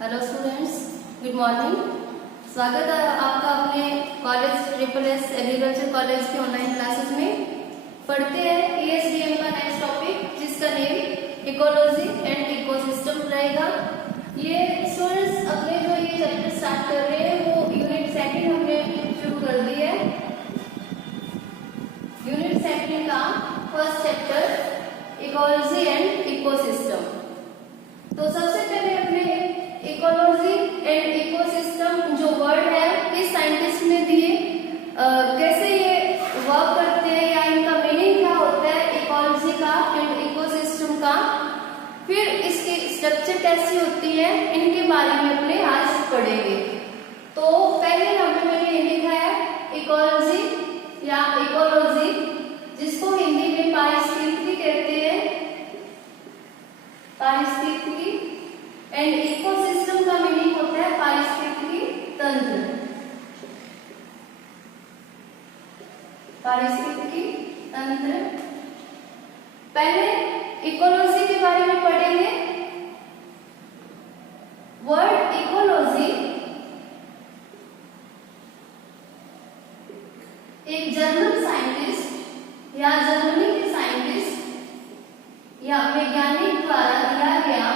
Hello students, good morning. स्वागत है आपका अपने college triple S agriculture college के ऑनलाइन क्लासेस में। पढ़ते हैं ESDM का नेक्स्ट टॉपिक, जिसका नेम इकोलॉजी एंड इकोसिस्टम रहेगा। ये स्टूडेंट्स अपने जो ये चैप्टर स्टार्ट कर रहे हैं वो यूनिट सेकंड हमने शुरू कर दी है। यूनिट सेकंड का first chapter ecology and ecosystem. तो सबसे पहले अपने इकोलॉजी एंड इकोसिस्टम जो वर्ड है किस साइंटिस्ट ने दिए, कैसे ये वर्क करते हैं या इनका मीनिंग क्या होता है इकोलॉजी का एंड इकोसिस्टम का, फिर इसकी स्ट्रक्चर कैसी होती है, इनके बारे में अपने आज पढ़ेंगे। तो पहले मैंने ये लिखा है इकोलॉजी या इकोलॉजी, जिसको हिंदी में पारिस्थितिकी कहते हैं, पारिस्थितिकी। एंड इकोसिस्टम का मीनिंग होता है पारिस्थितिकी तंत्र, पारिस्थितिकी तंत्र। पहले इकोलॉजी के बारे में पढ़ेंगे। वर्ड इकोलॉजी एक जर्मन साइंटिस्ट या जर्मनी के साइंटिस्ट या वैज्ञानिक द्वारा दिया गया,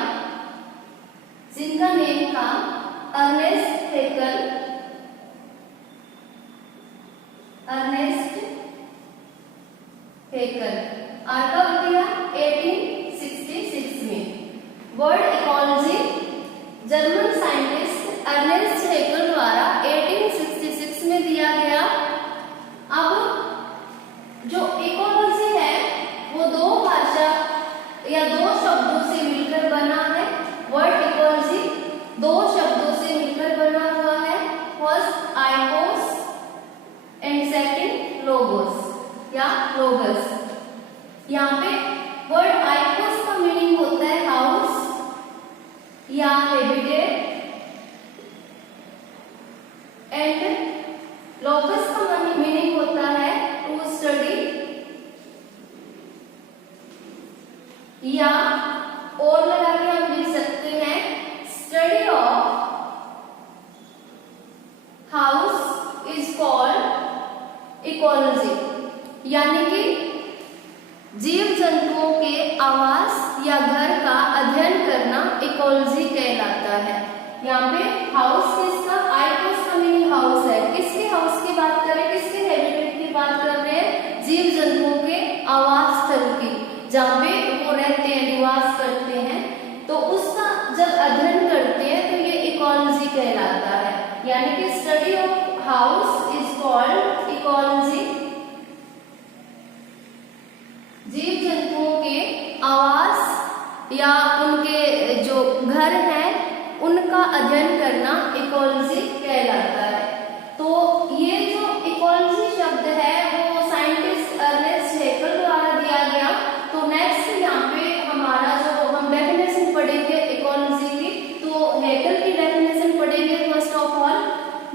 जिनका नेम था अर्नेस्ट हेकल। अर्नेस्ट हेकल कब दिया? 1866 में। Word ecology German scientist Ernest Haeckel द्वारा 1866 में दिया गया। अब जो इकोलॉजी है वो दो भाषा या दो शब्दों से मिलकर बना है। वर्ड इकोलॉजी दो शब्दों से मिलकर बना हुआ है। फर्स्ट आइकोस एंड सेकंड लोगोस या लोगस। यहाँ पे वर्ड आइकोस का मीनिंग होता है हाउस या हैबिटेट, एंड लोगस का मीनिंग होता है टू स्टडी या और लगा के हम लिख सकते हैं study of house is called ecology. यानी कि जीव जंतुओं के आवास या घर का अध्ययन करना इकोलॉजी कहलाता है। यहाँ पे हाउस किसका, आइकोस का मीनिंग हाउस है। किसके हाउस की बात कर रहे हैं, किसके हैबिटेट की बात कर रहे हैं? जीव जंतुओं के आवास स्थल की, जहाँ पे वो रहते हैं, निवास करते हैं। तो उसका जब अध्ययन करते हैं तो ये इकोलॉजी कहलाता है। यानी कि study of house is called ecology. जीव जंतुओं के आवास या उनके जो घर हैं उनका अध्ययन करना इकोलॉजी कहलाता है। तो ये जो इकोलॉजी शब्द है वो साइंटिस्ट अर्नेस्ट हेकल द्वारा दिया गया। तो नेक्स्ट यहाँ पे हमारा जो हम डेफिनेशन पढ़ेंगे इकोलॉजी की, तो हेकल की डेफिनेशन पढ़ेंगे। फर्स्ट ऑफ ऑल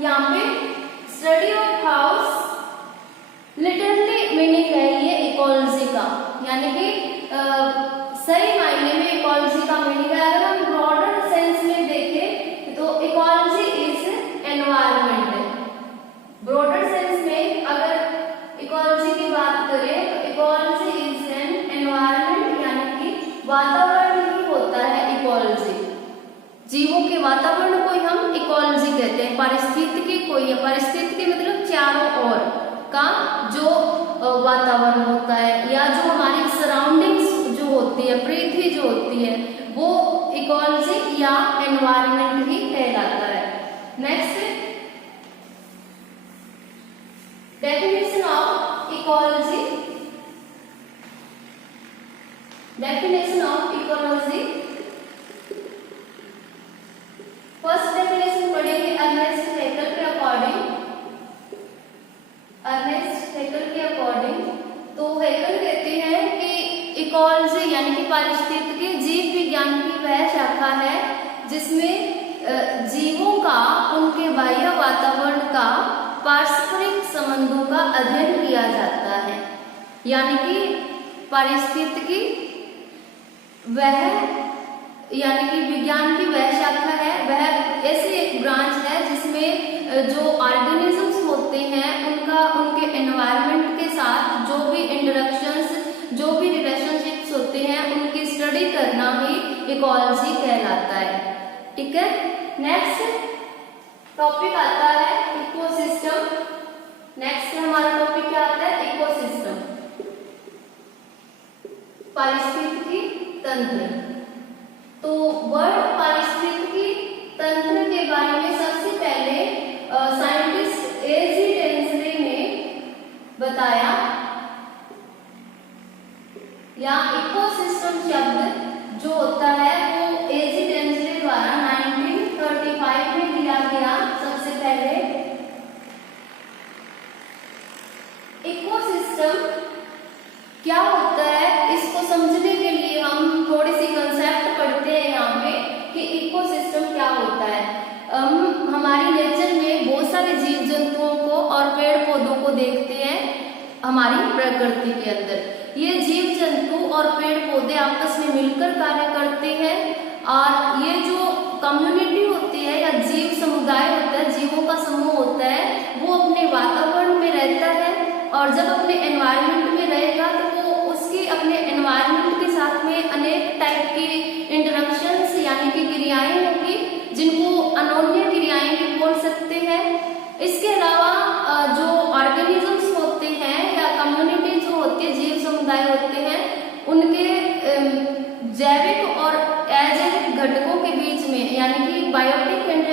यहाँ पे study of house literally meaning है ये इकोलॉजी का, यानी कि सही मायने में इकोलॉजी का मीनिंग है। अगर हम ब्रॉडर सेंस में देखें तो ecology is environment. Broader sense में अगर इकोलॉजी की बात करें तो इकोलॉजी इज एन एनवायरनमेंट, यानी कि वातावरण ही होता है इकोलॉजी। जीवों के वातावरण को हम इकोलॉजी कहते हैं। पारिस्थितिकी को, या पारिस्थितिकी मतलब चारों ओर का जो वातावरण होता है या जो हमारी सराउंडिंग्स जो होती है, पृथ्वी जो होती है, वो इकोलॉजी या एनवायरनमेंट ही कहलाता है। Next definition of ecology. Definition of ecology, first definition पढ़ेंगे अर्नेस्ट हेकल के अकॉर्डिंग। अर्नेस्ट हेकल के अकॉर्डिंग तो हेकल कहते हैं कि इकोलॉजी यानी कि पारिस्थितिकी जीव विज्ञान की वह शाखा है जिसमें जीवों का उनके बाह्य वातावरण का पारस्परिक संबंधों का अध्ययन किया जाता है। यानी कि पारिस्थितिकी वह यानी कि विज्ञान की वह शाखा है, वह ऐसी एक ब्रांच है जिसमें जो ऑर्गेनिजम्स होते हैं उनका उनके एनवायरनमेंट के साथ जो भी इंटरेक्शंस, जो भी रिलेशनशिप्स होते हैं उनकी स्टडी करना ही इकोलॉजी कहलाता है। ठीक है, नेक्स्ट टॉपिक आता है इकोसिस्टम। नेक्स्ट हमारा टॉपिक क्या आता है? इकोसिस्टम, पारिस्थितिकी तंत्र। तो वर्ड पारिस्थितिकी तंत्र के बारे में सबसे पहले साइंटिस्ट एजी टेंसले ने बताया, या इकोसिस्टम शब्द जो होता है वो एजी टेंसले द्वारा 1935 में दिया गया। सबसे पहले इकोसिस्टम क्या होता है, इसको समझने के लिए हम थोड़ी सी कंसेप्ट पढ़ते हैं यहाँ पे कि इकोसिस्टम क्या होता है। हम हमारी नेचर में बहुत सारे जीव जंतुओं को और पेड़ पौधों को देखते हैं हमारी प्रकृति के अंदर। ये जीव जंतु और पेड़ पौधे आपस में मिलकर कार्य करते हैं, और ये जो कम्युनिटी होती है या जीव समुदाय होता है, जीवों का समूह होता है, वो अपने वातावरण में रहता है, और जब अपने एनवायरनमेंट में रहेगा तो वो उसकी अपने एनवायरनमेंट के साथ में अनेक टाइप की इंटरेक्शंस यानी कि क्रियाएं होंगी, जिनको अनोन्य क्रियाएं भी बोल सकते हैं। इसके अलावा जो ऑर्गेनिजम्स होते हैं या कम्युनिटी जो होती है, जीव समुदाय होते हैं, उनके जैविक और अजैविक घटकों के बीच में यानी कि बायोटिक एंड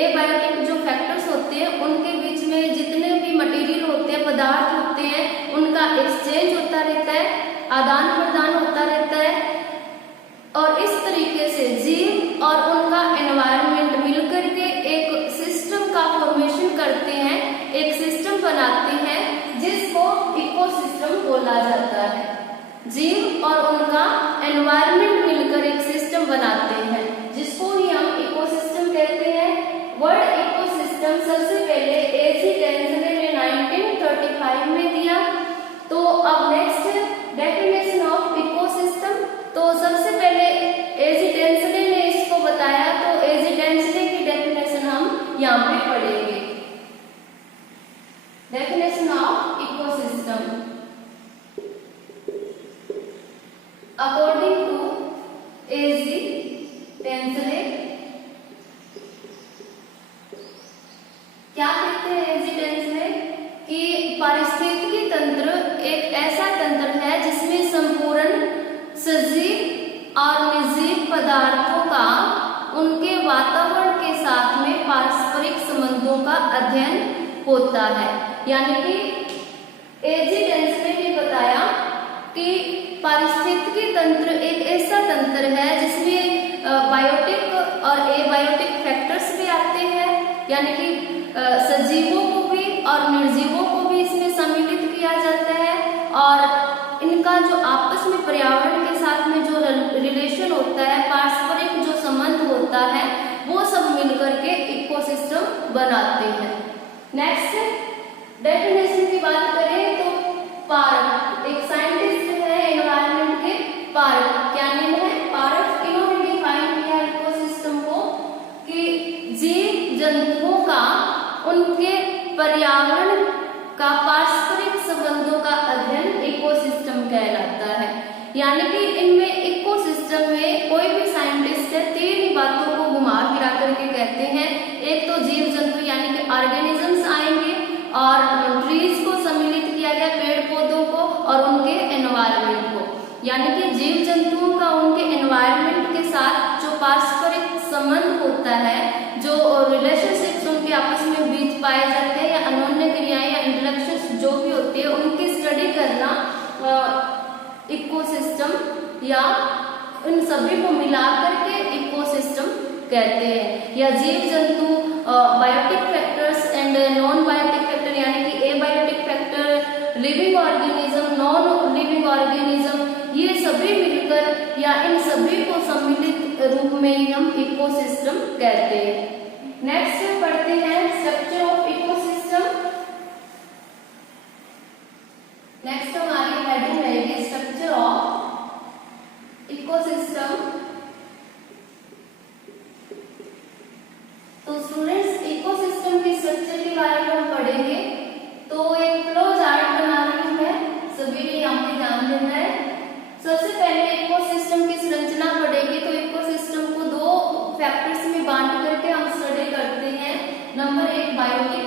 एबायोटिक जो फैक्टर्स होते हैं उनके बीच में जितने भी मटेरियल होते हैं, पदार्थ होते हैं, उनका एक्सचेंज होता रहता है, आदान प्रदान होता रहता है। और इस तरीके से जीव और उनका एनवायरनमेंट मिलकर के एक सिस्टम का फॉर्मेशन करते हैं, एक सिस्टम बनाते हैं जिसको इकोसिस्टम बोला जाता है। जीव और उनका एनवायरनमेंट मिलकर एक सिस्टम बनाते हैं जिसको ही हम इकोसिस्टम कहते हैं। वर्ड इकोसिस्टम सबसे पहले एजी टेंसले ने 1935 में दिया। तो अब नेक्स्ट डेफिनेशन ऑफ इकोसिस्टम, तो सबसे पहले एजी टेंसले ने इसको बताया, तो एजी टेंसले की डेफिनेशन हम यहाँ पे पढ़ेंगे। Definition of ecosystem according to A G Tansley, क्या कहते हैं एजी टेंसले कि पारिस्थितिकी तंत्र एक ऐसा तंत्र है जिसमें संपूर्ण सजीव और निर्जीव पदार्थों का उनके वातावरण के साथ में पारस्परिक संबंधों का अध्ययन होता है। यानी कि एजी टेंसले ने बताया कि पारिस्थितिकी तंत्र एक ऐसा तंत्र है जिसमें बायोटिक और एबायोटिक फैक्टर्स भी आते हैं, यानी कि सजीवों को भी और निर्जीवों को भी इसमें सम्मिलित किया जाता है, और इनका जो आपस में पर्यावरण के साथ में जो रिलेशन होता है, पारस्परिक जो संबंध होता है, वो सब मिलकर के इकोसिस्टम बनाते हैं। नेक्स्ट डेफिनेशन की बात करें तो पारक, एक साइंटिस्ट है एनवायरनमेंट के, पारक क्या नेम है? पारक। इन्होंने डिफाइन किया इकोसिस्टम को कि जीव जंतुओं का उनके पर्यावरण का पारस्परिक संबंधों का अध्ययन इकोसिस्टम कहलाता है। यानी कि इनमें इकोसिस्टम में कोई भी साइंटिस्ट है तीन ही बातों को घुमा फिरा करके कहते हैं। एक तो जीव जंतु यानी कि ऑर्गेनिजम्स आएंगे, और ट्रीज को सम्मिलित किया गया, पेड़ पौधों को और उनके एनवायरनमेंट को, यानी कि जीव जंतुओं का उनके एनवायरनमेंट के साथ जो पारस्परिक संबंध होता है, जो रिलेशनशिप्स उनके आपस में बीच पाए जाते हैं, या अनोन्य क्रियाएं या इंटरेक्शंस जो भी होती है, उनकी स्टडी करना इकोसिस्टम या इन सभी को मिलाकर के इकोसिस्टम कहते हैं। या जीव जंतु biotic factors and non biotic factor यानी कि abiotic factor, living organism, non living organism, ये सभी मिलकर या इन सभी को सम्मिलित रूप में ही हम इकोसिस्टम कहते हैं। नेक्स्ट पढ़ते हैं स्ट्रक्चर ऑफ इकोसिस्टम। नेक्स्ट हमारी हेडिंग रहेगी structure of ecosystem. Biotic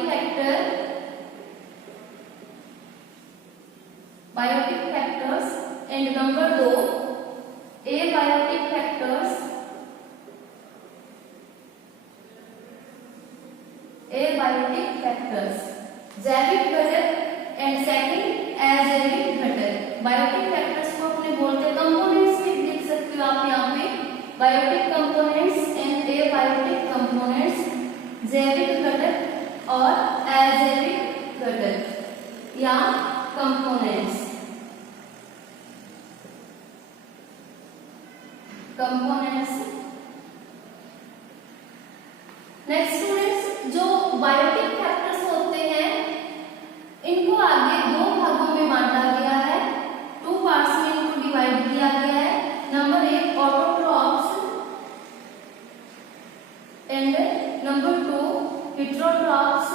factors and number 2 abiotic factors जैविक घटक एंड सेकंड अजैविक घटक। बायोटिक फैक्टर्स को अपने बोलते हैं कंपोनेंट्स भी लिख सकते हो आप यहाँ पे, biotic components and abiotic components, जैविक घटक और अजैविक घटक या कंपोनेंट्स। नेक्स्ट स्टूडेंट्स, जो बायोटिक फैक्टर्स होते हैं इनको आगे दो भागों में बांटा गया है, 2 पार्ट्स में इनको डिवाइड किया गया है। Number 1 autotrophs and number 2 heterotrophs.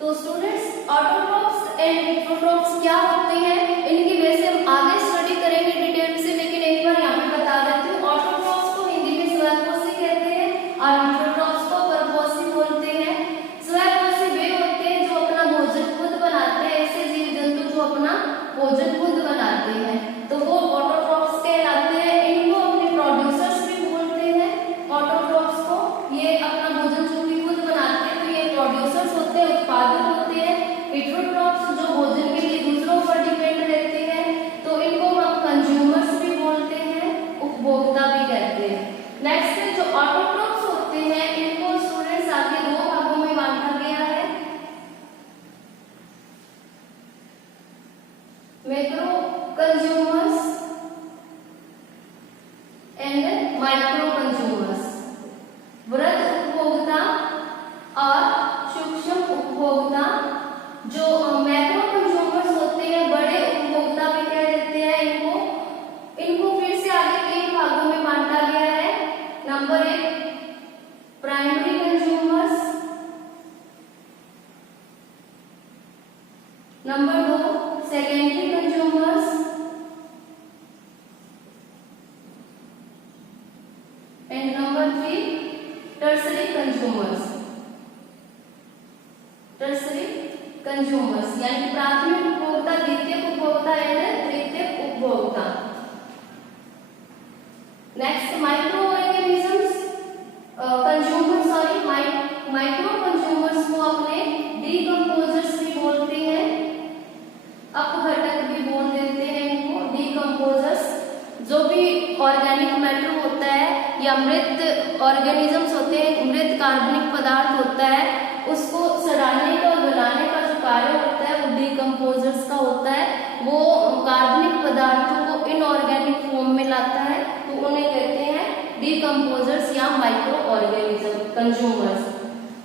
तो स्टूडेंट्स ऑटोट्रॉफ्स एंड हेटेरोट्रॉफ्स क्या होते हैं, इनकी वैसे हम आगे स्टडी करेंगे डिटेल से, लेकिन एक बार यहाँ पे बता देती हूँ। ऑटोट्रॉफ्स को हिंदी में स्वयंपोषी कहते हैं और हेटेरोट्रॉफ्स को परपोषी बोलते हैं। स्वयंपोषी वे होते हैं जो अपना भोजन खुद बनाते हैं, ऐसे जीव जंतु जो अपना भोजन खुद बनाते हैं तो वो ऑटोट्रॉफ्स कहलाते हैं। इनको अपने प्रोड्यूसर्स भी बोलते हैं। ऑटोट्रॉफ्स को, ये अपना भोजन जो भी खुद बनाते हैं तो ये प्रोड्यूसर्स होते हैं, उत्पादक होते हैं। हेटेरोट्रॉफ्स जो भोजन के लिए दूसरों पर डिपेंड रहते हैं तो इनको हम कंज्यूमर्स भी बोलते हैं, उपभोक्ता भी कहते हैं। नेक्स्ट जो ऑटोट्रॉफ्स होते हैं इनको स्टूडेंट्स आगे दो भागों में बांटा गया है, macro consumers and micro consumers, वृहद उपभोक्ता और सूक्ष्म उपभोक्ता। जो मैक्रो कंज्यूमर्स होते हैं, बड़े उपभोक्ता भी कह देते हैं इनको फिर से आगे 3 भागों में बांटा गया है। Number 1 primary consumers, number 2 secondary consumers and number 3 tertiary consumers यानी प्राथमिक उपभोक्ता, द्वितीयक उपभोक्ता एंड तृतीयक उपभोक्ता। Next micro organisms micro consumers को अपने डीकंपोजर्स भी बोलते हैं, अपघटक भी बोल देते हैं इनको, डीकंपोजर्स। जो भी ऑर्गेनिक मैटर होता है या मृत ऑर्गेनिजम्स होते हैं, मृत कार्बनिक पदार्थ होता है, उसको सड़ाने का और गलाने का जो कार्य होता है वो डीकंपोजर्स का होता है। वो कार्बनिक पदार्थों को इनऑर्गेनिक फॉर्म में लाता है तो उन्हें कहते हैं डीकंपोजर्स या माइक्रो ऑर्गेनिज्म कंज्यूमर्स।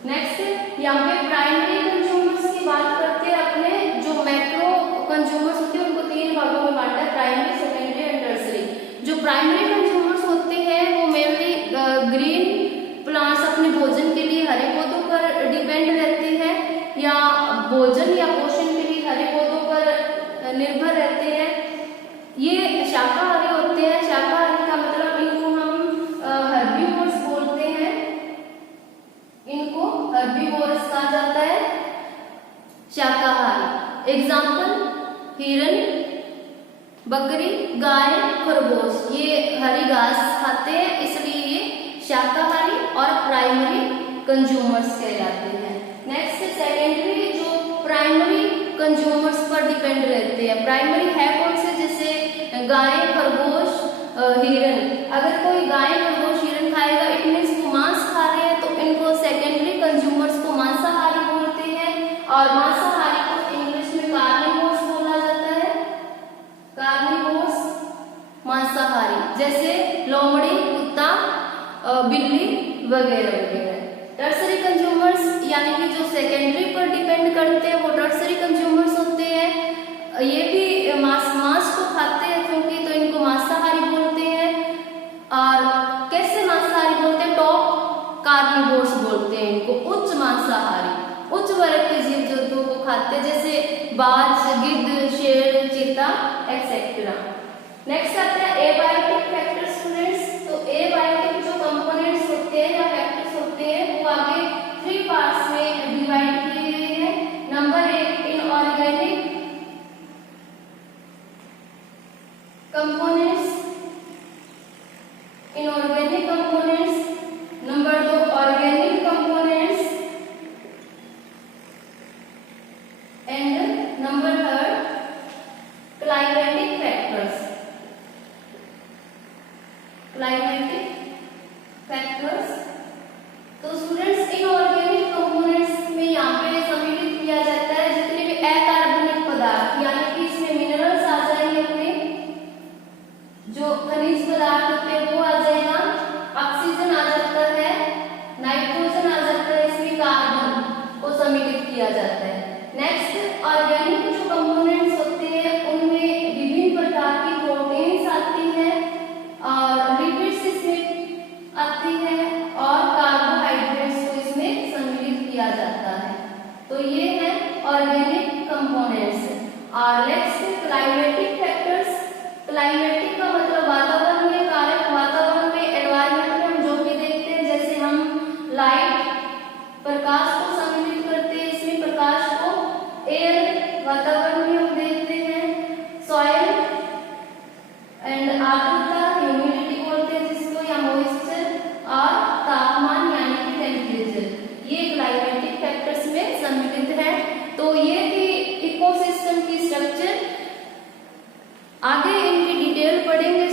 नेक्स्ट यहाँ पे प्राइमरी कंज्यूमर्स की बात करते हैं। अपने जो मैक्रो कंज्यूमर्स होते हैं उनको 3 भागों में बांटा है, प्राइमरी, सेकेंडरी एंड टर्सरी। जो प्राइमरी कंज्यूमर्स होते हैं वो मेनली ग्रीन प्लांट्स, अपने भोजन के लिए हरे पौधों पर डिपेंड रहते हैं या भोजन या पोषण के लिए हरे पौधों पर निर्भर रहते हैं। ये शाकाहारी होते हैं। शाकाहारी का मतलब इनको हम हर्बीवोर्स बोलते हैं, इनको हर्बीवोर्स कहा जाता है, शाकाहारी। एग्जाम्पल हिरन, बकरी, गाय, खरगोश, ये हरी घास खाते हैं इसलिए ये शाकाहारी और प्राइमरी कंज्यूमर्स कहलाते हैं। नेक्स्ट सेकेंडरी, जो प्राइमरी कंज्यूमर्स पर डिपेंड रहते हैं। प्राइमरी है कौन से, जैसे गाय, खरगोश, हिरन। अगर कोई गाय, खरगोश, हिरन खाएगा इट मींस वो मांस खा रहे हैं तो इनको सेकेंडरी कंज्यूमर्स को मांसाहारी बोलते हैं। और मांसाहारी को इंग्लिश में कार्निवोर्स बोला जाता है, कार्निवोर्स मांसाहारी, जैसे लोमड़ी, कुत्ता, बिल्ली वगैरह वगैरह। टर्सरी कंज्यूमर्स यानी कि जो सेकेंडरी पर डिपेंड करते हैं वो टर्सरी कंज्यूमर्स होते हैं। ये भी मांस को खाते हैं क्योंकि, तो इनको मांसाहारी बोलते हैं। और कैसे मांसाहारी बोलते हैं, टॉप कार्निवोर्स बोलते हैं इनको, उच्च मांसाहारी, उच्च वर्ग के जीव जंतुओं को खाते हैं जैसे बाज, गिद्ध, शेर, चीता एक्सेट्रा। नेक्स्ट आता है एबायोटिक फैक्टर्स स्टूडेंट्स। तो एबायोटिक जो कंपोनेंट्स होते हैं या फैक्टर्स होते components, inorganic components, number 2 organic components, and number 3 climatic factors. Climatic factors, तो स्टूडेंट्स इनऑर्गेनिक कंपोनेंट्स में यहाँ पे सम्मिलित किया जाता है जितने भी अकार्बनिक पदार्थ, यानी कि इसमें मिनरल्स आ जाएंगे, अपने जो खनिज पदार्थ होते हैं वो आ जाएगा, ऑक्सीजन आ जाता है, नाइट्रोजन आ जाता है, इसमें कार्बन को सम्मिलित किया जाता है। नेक्स्ट ऑर्गेनिक जो कंपोनेंट्स होते हैं उनमें विभिन्न प्रकार की प्रोटीन्स आती है और लिपिड्स इसमें आती है और कार्बोहाइड्रेट्स को इसमें सम्मिलित किया जाता है। तो ये है ऑर्गेनिक कंपोनेंट्स। और नेक्स्ट क्लाइमेटिक फैक्टर्स। क्लाइमेटिक का मतलब वातावरण में कारक, वातावरण में एनवायरनमेंट में हम जो भी देखते हैं, जैसे हम लाइट प्रकाश को सम्मिलित करते हैं, इसमें प्रकाश को एयर वातावरण में हम देखते हैं, सॉइल एंड आर्द्रता ह्यूमिडिटी बोलते हैं जिसको, या मॉइस्चर, और तापमान यानी कि टेम्परेचर, ये क्लाइमेटिक फैक्टर्स में सम्मिलित है। तो ये थी इकोसिस्टम की स्ट्रक्चर। आगे इनकी डिटेल पढ़ेंगे।